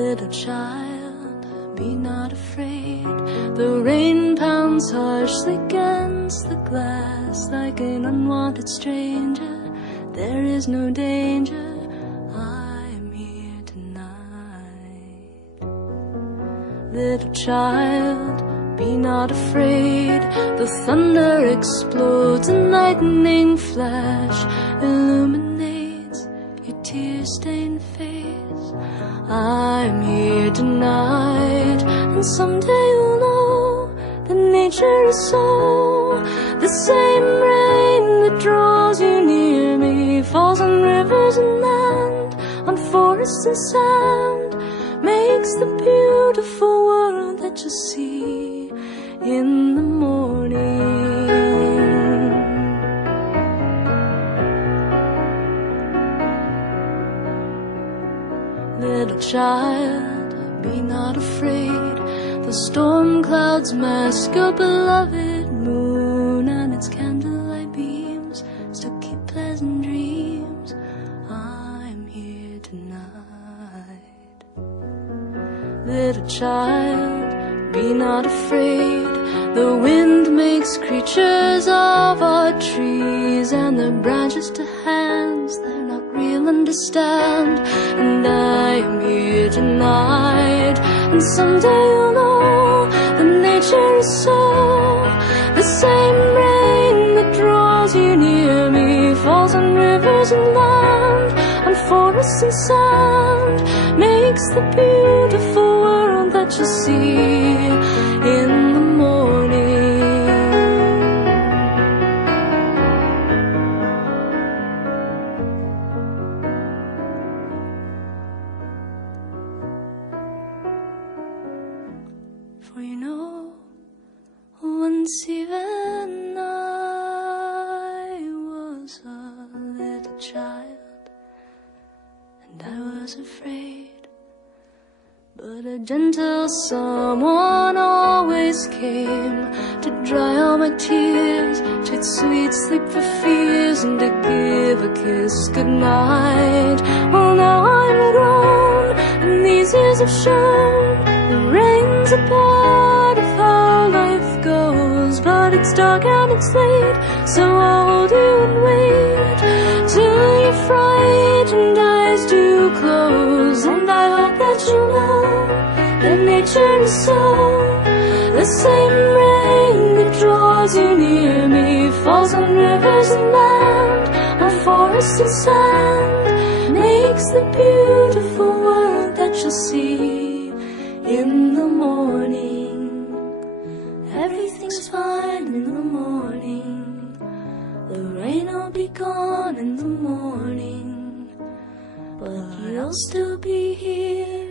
Little child, be not afraid. The rain pounds harshly against the glass like an unwanted stranger. There is no danger, I am here tonight. Little child, be not afraid. The thunder explodes, a lightning flash illuminates your tear-stained face. I'm here tonight, and someday you'll know that nature is so. The same rain that draws you near me falls on rivers and land, on forests and sand, makes the beautiful world that you see in the morning. Little child, be not afraid. The storm clouds mask your beloved moon, and its candlelight beams still keep pleasant dreams. I'm here tonight. Little child, be not afraid. The wind makes creatures of our trees, and the branches to hands they're not real understand. And I am here tonight, and someday you'll know that nature is so. The same rain that draws you near me falls on rivers and land, on forests and sand, makes the beautiful world that you see in the morning. For you know, once even I was a little child, and I was afraid. But a gentle someone always came to dry all my tears, trade sweet sleep for fears, and to give a kiss goodnight. Well, now I'm grown, and these years have shown the rain's a part of how life goes. But it's dark and it's late, so I'll hold you and wait till your frightened eyes do close. And I hope that you know that nature is so. The same rain that draws you near me falls on rivers and land, on forests and sand, makes the beautiful world that you'll see in the morning. Everything's fine in the morning. The rain will be gone in the morning, but you'll still be here